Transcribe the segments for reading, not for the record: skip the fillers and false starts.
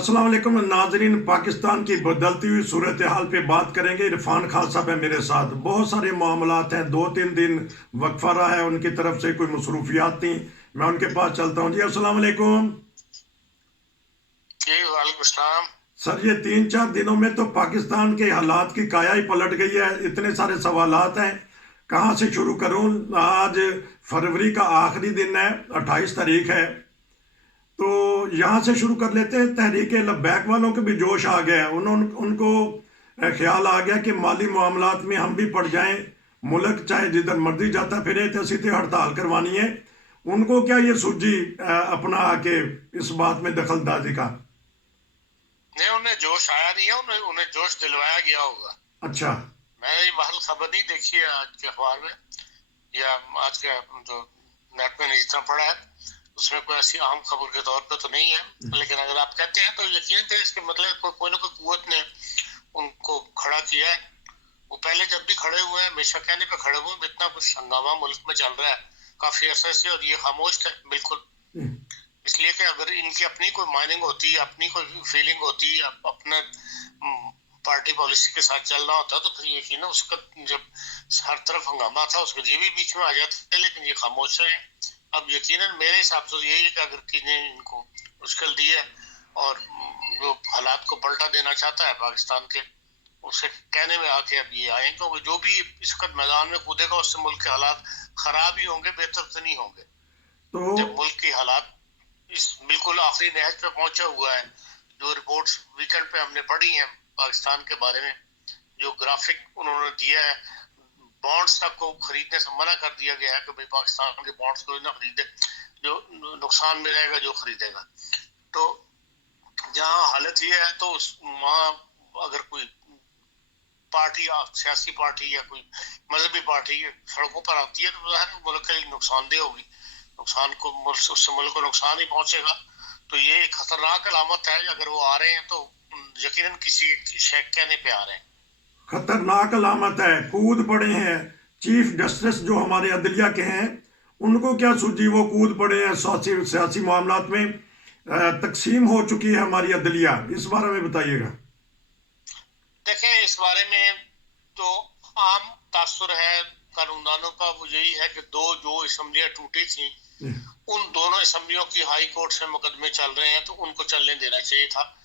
अस्सलाम वालेकुम नाजरीन। पाकिस्तान की बदलती हुई सूरत हाल पे बात करेंगे। इरफान खान साहब है मेरे साथ। बहुत सारे मामलात हैं, 2-3 दिन वक्फा रहा है, उनकी तरफ से कोई मसरूफियात थी। मैं उनके पास चलता हूँ। जी अस्सलाम वालेकुम। जी वालेकुम सलाम। सर, ये 3-4 दिनों में तो पाकिस्तान के हालात की काया ही पलट गई है। इतने सारे सवालात हैं, कहाँ से शुरू करूँ। आज फरवरी का आखिरी दिन है, 28 तारीख है। तो यहाँ से शुरू कर लेते हैं। तहरीक लब्बैक वालों के भी जोश आ गया है। उनको ख्याल आ गया कि माली मामलात में हम भी पड़ जाएं। मुल्क चाहे जिधर मर्जी जाता फिरे, तो सीधे हड़ताल करवानी है। उनको क्या ये सूझी अपना आके इस बात में दखलंदाजी का? नहीं, उन्हें जोश आया नहीं है, उन्हें जोश दिलवाया गया होगा। अच्छा। मैंने ये महल खबर नहीं देखी है आज के अखबार में या आज के जो नेट में जितना पढ़ा है उसमें कोई ऐसी अहम खबर के तौर पे तो नहीं है। लेकिन अगर आप कहते हैं तो यकीन थे इसके मतलब कोई ना कोई कुव्वत ने उनको खड़ा किया है। वो पहले जब भी खड़े हुए हैं हमेशा कहने पे खड़े हुए हैं, इतना कुछ हंगामा मुल्क में चल रहा है काफी अरसे से, और ये खामोश थे बिल्कुल। इसलिए कि अगर इनकी अपनी कोई माइनिंग होती, अपनी कोई फीलिंग होती, अपना पार्टी पॉलिसी के साथ चलना होता तो फिर यकीन उसका जब हर तरफ हंगामा था उसके ये भी बीच में आ जाते थे, लेकिन ये खामोश रहे। अब यकीनन मेरे हिसाब से यही है कि अगर किसी इनको मुश्किल दी है और जो हालात को पलटा देना चाहता है पाकिस्तान के, उसे कहने में आके अब ये आए, क्योंकि जो भी इस वक्त मैदान में कूदेगा उससे मुल्क के हालात खराब ही होंगे, बेहतर तो नहीं होंगे। तो जब मुल्क की हालात इस बिल्कुल आखिरी नहज पे पहुंचा हुआ है, जो रिपोर्ट्स वीकेंड पे हमने पढ़ी हैं पाकिस्तान के बारे में, जो ग्राफिक उन्होंने दिया है, बॉन्ड्स तक को खरीदने से मना कर दिया गया है कि भाई पाकिस्तान के बॉन्ड्स को ना खरीदे, जो नुकसान में रहेगा जो खरीदेगा। तो जहाँ हालत ये है तो वहाँ अगर कोई पार्टी, सियासी पार्टी या कोई मजहबी पार्टी सड़कों पर आती है तो मुल्क के लिए नुकसानदेह होगी, नुकसान को उससे मुल्क को नुकसान ही पहुंचेगा। तो ये एक खतरनाक अलामत है। अगर वो आ रहे हैं तो यकीनन किसी शेख कहने पे आ रहे हैं। खतरनाक अलामत है, कूद पड़े हैं। चीफ जस्टिस जो हमारे अदलिया के हैं, उनको क्या सूझी? वो कूद पड़े हैं सियासी सियासी मामलात में। तकसीम हो चुकी है हमारी अदलिया। इस बारे में बताइएगा। देखें, इस बारे में तो आम तासुर है कानूनदानों का, वो यही है कि जो असम्बलियां टूटी थी उन दोनों असम्बलियों की हाई कोर्ट से मुकदमे चल रहे हैं, तो उनको चलने देना चाहिए था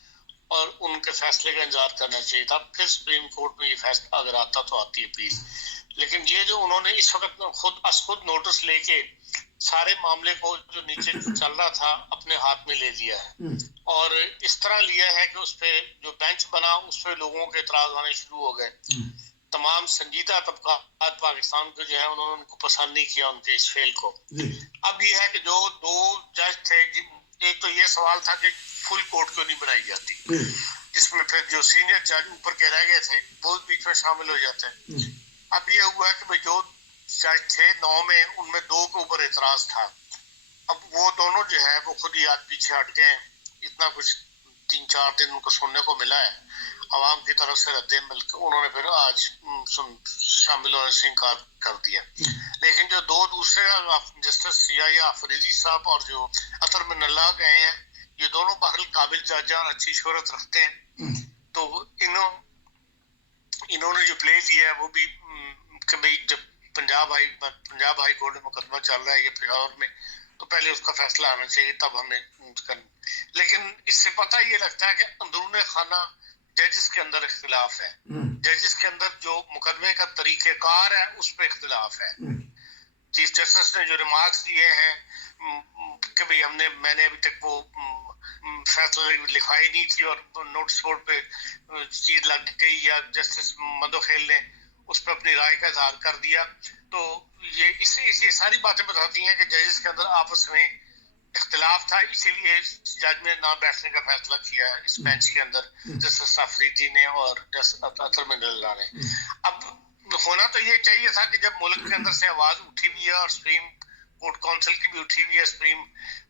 और उनके फैसले का इंतजार करना चाहिए था। फिर सुप्रीम कोर्ट में ये फैसला अगर आता तो आती अपील। लेकिन ये जो उन्होंने इस वक्त खुद नोटिस लेके सारे मामले को जो नीचे चल रहा था अपने हाथ में ले लिया है, और इस तरह लिया है कि उस पर जो बेंच बना उस पर लोगों के इतराज आने शुरू हो गए। तमाम संजीदा तबकात पाकिस्तान के जो है उन्होंने उनको पसंद नहीं किया, उनके इस फेल को। अब ये है कि जो दो जज थे, एक तो ये सवाल था कि फुल कोर्ट क्यों नहीं बनाई जाती, जिसमें फिर जो सीनियर जज ऊपर के रह गए थे वो बीच में शामिल हो जाते हैं। अब ये हुआ कि भाई जो जज थे 9 में, उनमें 2 के ऊपर एतराज था। अब वो दोनों जो है वो खुद ही आज पीछे हट गए। इतना कुछ 3-4 दिन उनको सुनने को मिला है आवाम की तरफ से रद्द मिलकर, उन्होंने फिर आज शामिल होने से इनकार कर दिया। लेकिन जो 2 दूसरे जस्टिस या अफरीदी साहब और जो अतर मिनल्ला गए हैं, ये दोनों बहरल काबिल जज और अच्छी शोहरत रखते हैं। तो इन्होंने जो प्ले लिया है वो भी कि भाई जब पंजाब हाई कोर्ट में मुकदमा चल रहा है ये पेशावर में, तो पहले उसका फैसला आना चाहिए तब हमें करना। लेकिन इससे पता ये लगता है कि अंदरूने खाना जजेस के अंदर इख्तिलाफ है, जजेस के अंदर जो मुकदमे का तरीकेकार है उस पर इख्तिलाफ है। चीफ जस्टिस ने जो रिमार्क्स दिए हैं कि भाई मैंने अभी तक वो फैसला लिखा ही नहीं थी और नोटिस बोर्ड पे चीज लग गई, या जस्टिस मदोखेल ने उस पर अपनी राय का इजहार कर दिया, तो ये सारी बातें बताती हैं कि जजेस के अंदर आपस में इख्तिलाफ था। इसीलिए जज ने ना बैठने का फैसला किया है इस बेंच के अंदर, जस्टिस अफरीदी ने और जस्टिस अतर मिनल्ला ने। अब होना तो ये चाहिए था कि जब मुल्क के अंदर से आवाज उठी हुई है और सुप्रीम कोर्ट काउंसिल की भी उठी हुई है, supreme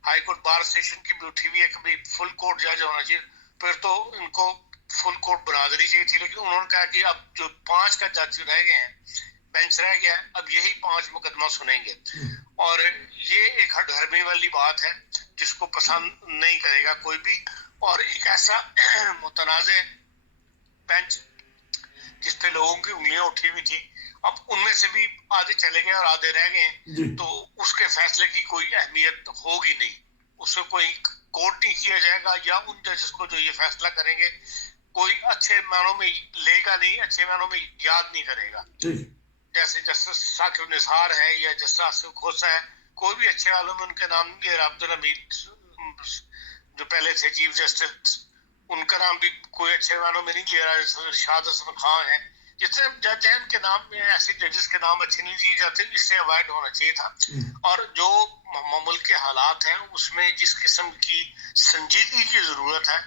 high court bar station की भी उठी हुई है कि भाई फुल कोर्ट जज होना चाहिए, फिर तो इनको फुल कोर्ट बना देनी चाहिए थी। लेकिन उन्होंने कहा कि अब जो 5 का जज रह गए हैं, बेंच रह गया, अब यही 5 मुकदमा सुनेंगे। और ये एक हठधर्मी वाली बात है जिसको पसंद नहीं करेगा कोई भी। اور ایک ایسا متنازع بینچ جس پہ لوگوں کی انگلیاں اٹھی ہوئی تھی، اب ان میں سے بھی آدھے چلے گئے اور آدھے رہ گئے ہیں، تو اس کے فیصلے کی کوئی اہمیت ہوگی نہیں، اس میں کوئی کوٹ نہیں کیا جائے گا، یا ان ججز کو جو یہ فیصلہ کریں گے کوئی اچھے معنوں میں لے گا نہیں، اچھے معنوں میں یاد نہیں کرے گا. جیسے جسٹس ثاقب نثار ہے یا جسٹس آصف کھوسہ ہے، کوئی بھی اچھے عالم ان کے نام نہیں لے. عبدالحمید جو پہلے تھے چیف جسٹس، ان کا نام بھی کوئی اچھے معنوں میں نہیں لے رہا. ارشاد حسن خان ہے، جتنے جج ہیں ان کے نام میں ایسے ججز کے نام اچھے نہیں لیے جاتے، اس سے اوائڈ ہونا چاہیے تھا. اور جو ملک کے حالات ہیں اس میں جس قسم کی سنجیدگی کی ضرورت ہے،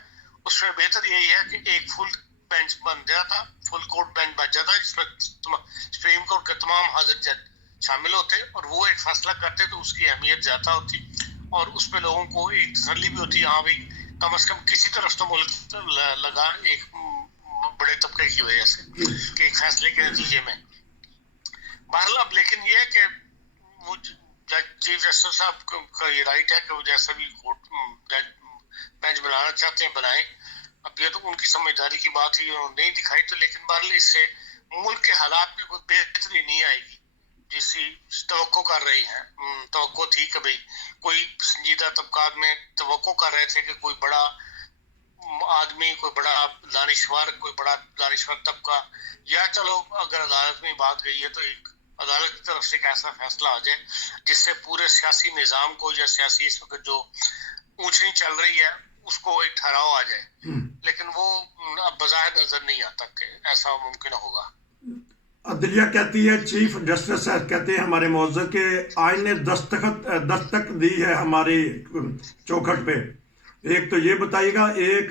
اس میں بہتر یہی ہے کہ ایک فل بینچ بن جاتا، فل کورٹ بینچ بن جاتا جس میں سپریم کورٹ کے تمام حاضر جج شامل ہوتے اور وہ ایک فیصلہ کرتے تو اس کی اہمیت زیادہ ہوتی، اور اس پہ لوگوں کو ایک تسلی بھی ہوتی، ہاں بھائی کم از کم کسی طرف تو ملک لگا ایک بڑے طبقے کی وجہ سے کہ ایک فیصلے کے نتیجے میں. بہرحال اب لیکن یہ ہے کہ وہ جج چیف جسٹس صاحب کا یہ رائٹ ہے کہ وہ جیسا بھی کورٹ بینچ بنانا چاہتے ہیں بنائیں. اب یہ تو ان کی سمجھداری کی بات ہی انہوں نے نہیں دکھائی، تو لیکن بہرحال اس سے ملک کے حالات میں کوئی بہتری نہیں آئے گی جس توقع کر رہی ہیں. توقع تھی کہ بھئی کوئی سنجیدہ طبقات میں توقع کر رہے تھے کہ کوئی بڑا آدمی، کوئی بڑا دانشور طبقہ، یا چلو اگر عدالت میں بات گئی ہے تو ایک عدالت کی طرف سے ایک ایسا فیصلہ آ جائے جس سے پورے سیاسی نظام کو یا سیاسی اس وقت جو اونچنی چل رہی ہے اس کو ایک ٹھہراؤ آ جائے. لیکن وہ اب بظاہر نظر نہیں آتا کہ ایسا ممکن ہوگا. عدلیہ کہتی ہے، چیف جسٹس کہتے ہیں ہمارے معزز کے آئین نے دستک دی ہے ہماری چوکھٹ پہ. ایک تو یہ بتائیے گا، ایک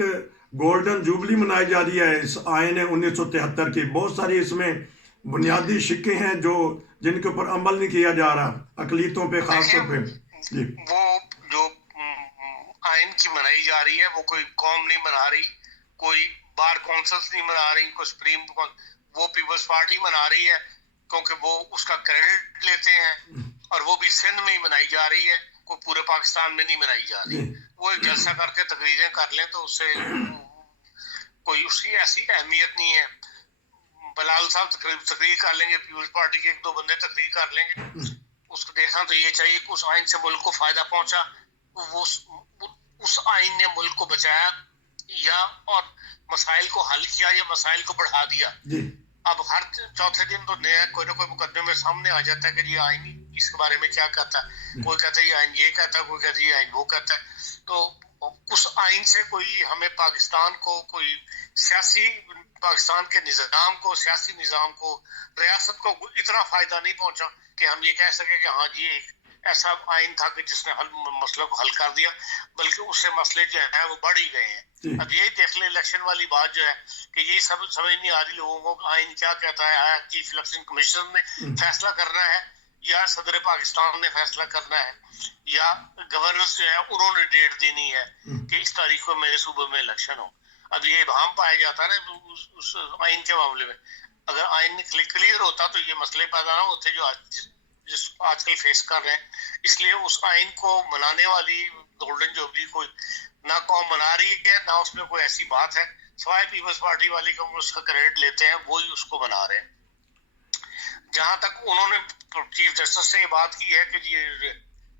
گولڈن جوبلی منائی جا رہی ہے اس آئین 1973 کی، بہت ساری اس میں بنیادی شقیں ہیں جن کے اوپر عمل نہیں کیا جا رہا، اقلیتوں پہ خاص طور پہ. جی، وہ جو آئین کی منائی جا رہی ہے وہ کوئی قوم نہیں منا رہی، کوئی بار کونسلز نہیں منا رہی، کوئی سپریم وہ پیپلز پارٹی منا رہی ہے کیونکہ وہ اس کا کریڈٹ لیتے ہیں، اور وہ بھی سندھ میں ہی منائی جا رہی ہے، کوئی پورے پاکستان میں نہیں منائی جا رہی. وہ ایک جلسہ کر کے تقریریں کر لیں تو اس سے کوئی اس کی ایسی اہمیت نہیں ہے. بلال صاحب تقریر کر لیں گے، پیپلز پارٹی کے ایک دو بندے تقریر کر لیں گے، اس کو دیکھنا تو یہ چاہیے کہ اس آئین سے ملک کو فائدہ پہنچا، اس آئین نے ملک کو بچایا یا اور مسائل کو حل کیا یا مسائل کو بڑھا دیا. اب ہر چوتھے دن تو نیا کوئی نہ کوئی مقدمے میں سامنے آ جاتا ہے کہ یہ آئین اس کے بارے میں کیا کہتا ہے، کوئی کہتا ہے یہ آئین یہ کہتا ہے، کوئی کہتا ہے یہ آئین وہ کہتا ہے. تو اس آئین سے کوئی ہمیں پاکستان کو کوئی سیاسی پاکستان کے نظام کو، سیاسی نظام کو، ریاست کو اتنا فائدہ نہیں پہنچا کہ ہم یہ کہہ سکیں کہ ہاں جی ایک ایسا آئین تھا کہ جس نے مسئلہ کو حل کر دیا، بلکہ اس سے مسئلے جو ہیں وہ بڑھ ہی گئے ہیں. اب یہی دیکھ لیں الیکشن والی بات جو ہے کہ یہی سب سمجھ نہیں آ رہی لوگوں کو کہ آئین کیا کہتا ہے. آیا چیف الیکشن کمیشن نے فیصلہ کرنا ہے یا صدر پاکستان نے فیصلہ کرنا ہے یا گورنرز جو ہے انہوں نے ڈیٹ دینی ہے کہ اس تاریخ کو میرے صوبے میں الیکشن ہو. اب یہ ابہام پایا جاتا ہے نا اس آئین کے معاملے میں. اگر آئین کلیئر ہوتا تو یہ مسئلے پیدا نہ ہوتے جو آج کل فیس کر رہے ہیں. اس لیے اس آئین کو منانے والی گولڈن جوبلی کوئی نہ قوم منا رہی ہے، نہ اس میں کوئی ایسی بات ہے، سوائے پیپلز پارٹی والی کو اس کا کریڈٹ لیتے ہیں، وہی اس کو بنا رہے ہیں. جہاں تک انہوں نے چیف جسٹس سے یہ بات کی ہے کہ یہ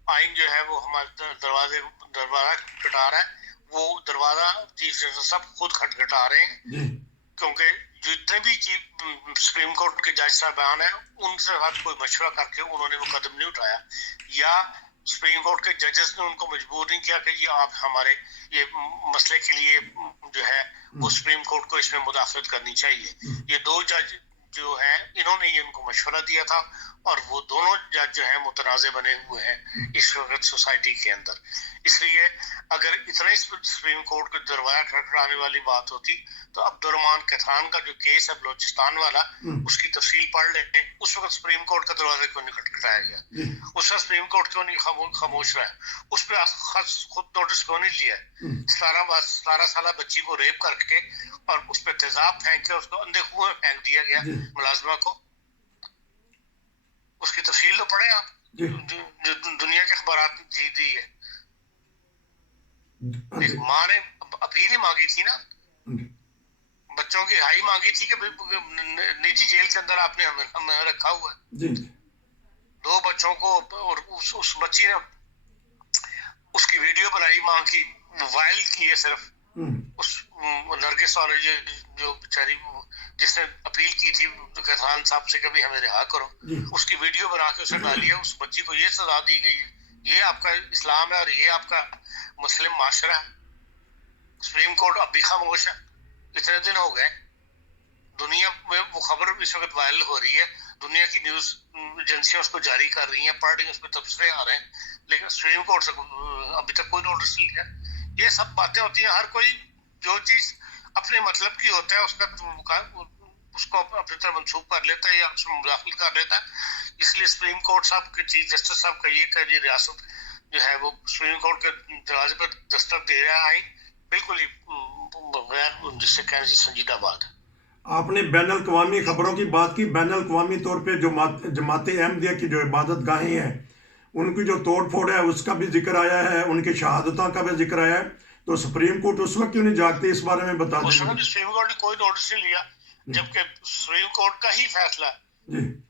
آئین جو ہے وہ ہمارے دروازہ کھٹا رہا ہے، وہ دروازہ چیف جسٹس صاحب خود کھٹکھٹا رہے ہیں، کیونکہ جتنے بھی سپریم کورٹ کے جج صاحبان ہیں ان سے ساتھ کوئی مشورہ کر کے انہوں نے وہ قدم نہیں اٹھایا، یا سپریم کورٹ کے ججز نے ان کو مجبور نہیں کیا کہ یہ آپ ہمارے یہ مسئلے کے لیے جو ہے وہ سپریم کورٹ کو اس میں مداخلت کرنی چاہیے. یہ دو جج جو ہیں انہوں نے یہ ان کو مشورہ دیا تھا، اور وہ دونوں جج جو ہیں متنازع بنے ہوئے ہیں اس وقت سوسائٹی کے اندر. اس لیے اگر اتنا سپریم کورٹ کے دروازہ کھٹکھٹانے والی بات ہوتی تو عبد الرحمان کیتھان کا جو کیس ہے بلوچستان والا، اس کی تفصیل پڑھ لیتے ہیں. اس وقت سپریم کورٹ کا دروازہ کیوں نہیں کھٹکھٹایا گیا؟ اس وقت سپریم کورٹ کیوں نہیں خاموش رہا؟ اس پہ خود نوٹس کیوں نہیں لیا؟ 17 سالہ بچی کو ریپ کر کے اور اس پہ تیزاب پھینک کے اس کو اندھے کنویں میں پھینک دیا گیا ملازمہ کو. اس کی تفصیل تو پڑھیں آپ، جو دنیا کے اخبارات میں دی ہے. ایک ماں نے अपील ही मांगी थी ना, बच्चों की रिहाई मांगी थी कि निजी जेल के अंदर आपने हमें रखा हुआ है। जी 2 बच्चों को, और उस बच्ची ने उसकी वीडियो बनाई, मां की वायरल की है सिर्फ। उस नरगिस वाले जो बेचारी जिसने अपील की थी खान साहब से कभी हमें रिहा करो, उसकी वीडियो बना के उसे डाली है। उस बच्ची को ये सजा दी गई है। ये आपका इस्लाम है और ये आपका मुस्लिम माशरा है। सुप्रीम कोर्ट अब भी खामोश है। इतने दिन हो गए, दुनिया में वो खबर इस वक्त वायरल हो रही है, दुनिया की न्यूज एजेंसियां उसको जारी कर रही हैं, पार्टी उस पर तबसरे आ रहे हैं, लेकिन सुप्रीम कोर्ट से अभी तक कोई नोटिस नहीं लिया। ये सब बातें होती हैं। हर कोई जो चीज अपने मतलब की होता है उसको अपनी तरह मंसूब कर लेता है या उसमें मुदाखिल कर लेता है। इसलिए सुप्रीम कोर्ट साहब के चीफ जस्टिस साहब का ये रियासत जो है वो सुप्रीम कोर्ट के दरवाजे पर दस्तक दे रहा है, बिल्कुल ही गैर जिससे कहने से संजीदा बात है। आपने बैन अल-क़वामी खबरों की बात की। बैन अल-क़वामी तौर पे जो जमात अहमदिया की जो इबादत गाहें हैं उनकी जो तोड़ फोड़ है उसका भी जिक्र आया है, उनकी शहादतों का भी जिक्र आया है। तो सुप्रीम कोर्ट उस वक्त क्यों नहीं जागती, इस बारे में बता दें। सुप्रीम कोर्ट ने कोई नोटिस नहीं लिया, जबकि सुप्रीम कोर्ट का ही फैसला है।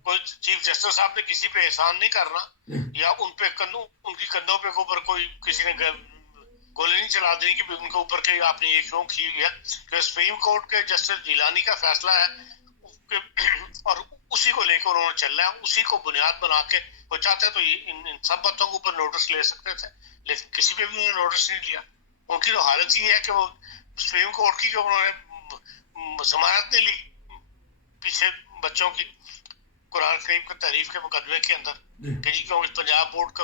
कोई चीफ जस्टिस साहब ने किसी पे एहसान नहीं करना या उनकी कंधों पे ऊपर कोई किसी ने गोली नहीं चला दी कि उनके ऊपर के आपने ये क्यों की है। कि सुप्रीम कोर्ट के जस्टिस जिलानी का फैसला है और उसी को लेकर उन्होंने चलना है, उसी को बुनियाद बना के वो चाहते तो इन सब बातों के ऊपर नोटिस ले सकते थे, लेकिन किसी पे भी उन्होंने नोटिस नहीं लिया। उनकी तो हालत ये है कि वो सुप्रीम कोर्ट की उन्होंने जमानत नहीं ली पीछे बच्चों की कुरान शरीफ के तारीफ के मुकदमे के अंदर, क्योंकि पंजाब बोर्ड का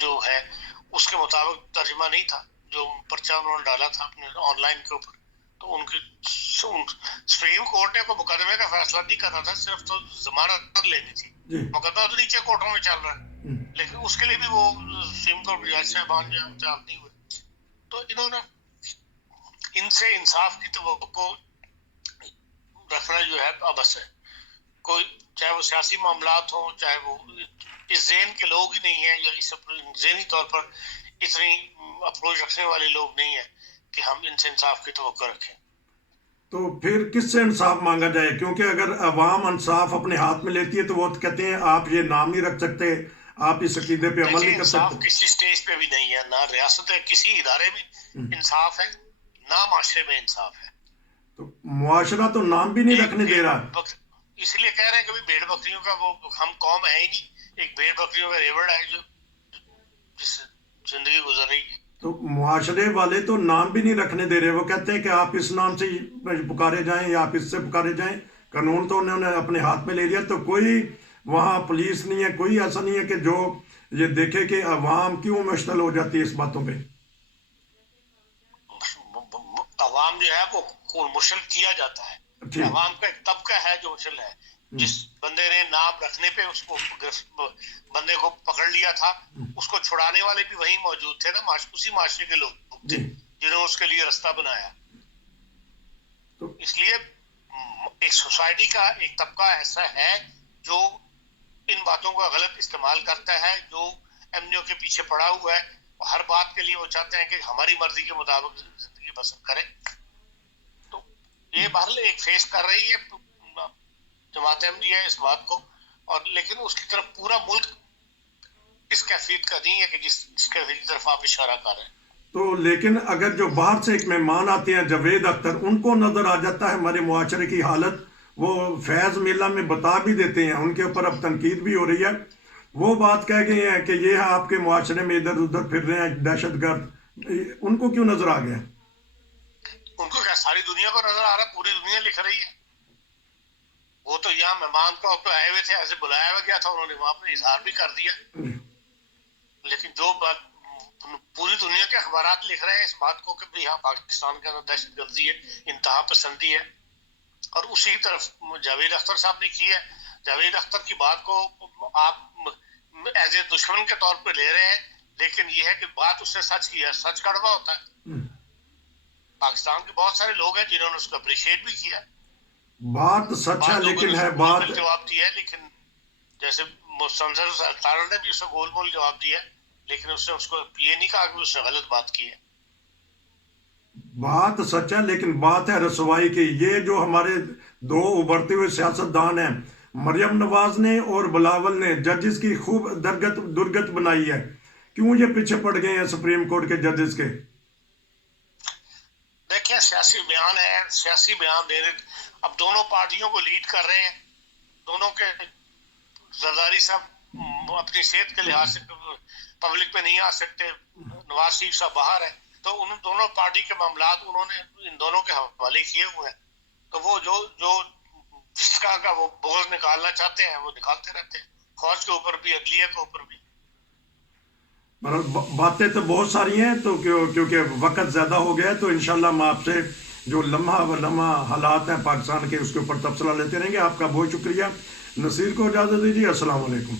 जो है उसके मुताबिक तर्जमा नहीं था जो पर्चा उन्होंने डाला था अपने ऑनलाइन के ऊपर। तो उनकी सुप्रीम कोर्ट ने कोई मुकदमे का फैसला नहीं करना था, सिर्फ तो जमानत लेनी थी। मुकदमा तो नीचे कोर्टों में चल रहा है, लेकिन उसके लिए भी वो सुप्रीम कोर्ट जज साहबान नहीं हुए। तो इन्होंने इनसे इंसाफ की तवक्को रखना जो है अबस है। कोई चाहे वो सियासी मामलात हो, चाहे वो इस ज़हन के लोग ही नहीं है या इस ज़हनी तौर पर इतनी अप्रोच रखने वाले लोग नहीं है कि हम इनसे इंसाफ की तवक्को रखें। तो फिर किससे इंसाफ मांगा जाए, क्योंकि अगर अवाम इंसाफ अपने हाथ में लेती है तो वो कहते हैं आप ये नाम नहीं रख सकते, आप इस अकीदे पे अमल नहीं कर सकते। किसी स्टेज पे भी नहीं है, ना रियासत है, किसी इदारे में इंसाफ है, ना माशरे में इंसाफ है। तो मुआशरा तो नाम भी नहीं रखने दे रहा। इसलिए कह रहे हैं कि भेड़ बकरियों का वो हम कौम है ही नहीं, एक भेड़ बकरियों का रेवड़ है जो जिस जिंदगी गुजर रही है। तो मुआशरे वाले तो नाम भी नहीं रखने दे रहे, वो कहते हैं कि आप इस नाम से पुकारे जाएं या आप इससे पुकारे जाएं। कानून तो उन्होंने अपने हाथ में ले लिया। तो कोई वहाँ पुलिस नहीं है, कोई ऐसा नहीं है कि जो ये देखे कि अवाम क्यों मुश्तल हो जाती है इस बातों पे। अवाम जो है वो मुश्किल किया जाता है। अवाम का एक तबका है जो मुश्किल है। जिस बंदे ने नाम रखने पे उसको बंदे को पकड़ लिया था, उसको छुड़ाने वाले भी वहीं मौजूद थे ना, उसी माशरे के लोग थे जिन्होंने उसके लिए रास्ता बनाया। तो इसलिए एक सोसाइटी का एक तबका ऐसा है जो इन बातों का गलत इस्तेमाल करता है, जो एमओ के पीछे पड़ा हुआ है। हर बात के लिए वो चाहते हैं कि हमारी मर्जी के मुताबिक जिंदगी बसर करें। तो ये बहरहाल एक फेस कर रही है जमात अहमदिया इस बात को, और लेकिन उसकी तरफ पूरा मुल्क इस कैफियत का नहीं है कि जिसके तरफ आप इशारा कर रहे हैं। तो लेकिन अगर जो बाहर से एक मेहमान आते हैं जावेद अख्तर, उनको नजर आ जाता है हमारे मुआशरे की हालत, वो फैज मेला में बता भी देते हैं, उनके ऊपर अब तनकीद भी हो रही है। वो बात कह गए हैं कि ये है आपके मुआशरे में इधर उधर फिर रहे हैं दहशतगर्द। उनको क्यों नजर आ गया? उनको क्या सारी दुनिया को नजर आ रहा है, पूरी दुनिया लिख रही है। वो तो यहाँ मेहमान को तो आए हुए थे, ऐसे बुलाया हुआ गया था, उन्होंने वहां पर इजहार भी कर दिया। लेकिन जो बात पूरी दुनिया के अखबारात लिख रहे हैं इस बात को कि भाई यहाँ पाकिस्तान के अंदर दहशतगर्दी है, इंतहा पसंदी है, और उसी तरफ जावेद अख्तर साहब ने की है। जावेद अख्तर की बात को आप एज ए दुश्मन के तौर पर ले रहे हैं, लेकिन यह है कि बात उसने सच की है। सच कड़वा होता है। पाकिस्तान के बहुत सारे लोग हैं जिन्होंने उसको अप्रिशिएट भी किया। बात सच है, लेकिन है बात जवाब दिया है, लेकिन जैसे ने भी उसको गोल मोल जवाब दिया, लेकिन उसने उसको ये नहीं कहा कि उसने गलत बात की है। بات سچ ہے، لیکن بات ہے رسوائی کی۔ یہ جو ہمارے دو ابھرتے ہوئے سیاستدان ہیں، مریم نواز نے اور بلاول نے، ججز کی خوب درگت بنائی ہے۔ کیوں یہ پیچھے پڑ گئے ہیں سپریم کورٹ کے ججز کے؟ دیکھیں سیاسی بیان ہے، سیاسی بیان دے رہے، اب دونوں پارٹیوں کو لیڈ کر رہے ہیں، دونوں کے زرداری صاحب اپنی صحت کے لحاظ سے پبلک میں نہیں آ سکتے، نواز شریف صاحب باہر ہے، تو ان دونوں پارٹی کے معاملات انہوں نے ان دونوں کے حوالے کیے ہوئے ہیں، تو وہ جو جس کا وہ بغض نکالنا چاہتے ہیں وہ نکالتے رہتے ہیں، فوج کے اوپر بھی، عدلیہ کے اوپر بھی۔ باتیں تو بہت ساری ہیں، تو کیونکہ وقت زیادہ ہو گیا ہے، تو انشاءاللہ ہم آپ سے جو لمحہ و لمحہ حالات ہیں پاکستان کے، اس کے اوپر تبصرہ لیتے رہیں گے۔ آپ کا بہت شکریہ۔ نصیر کو اجازت دیجیے، السلام علیکم۔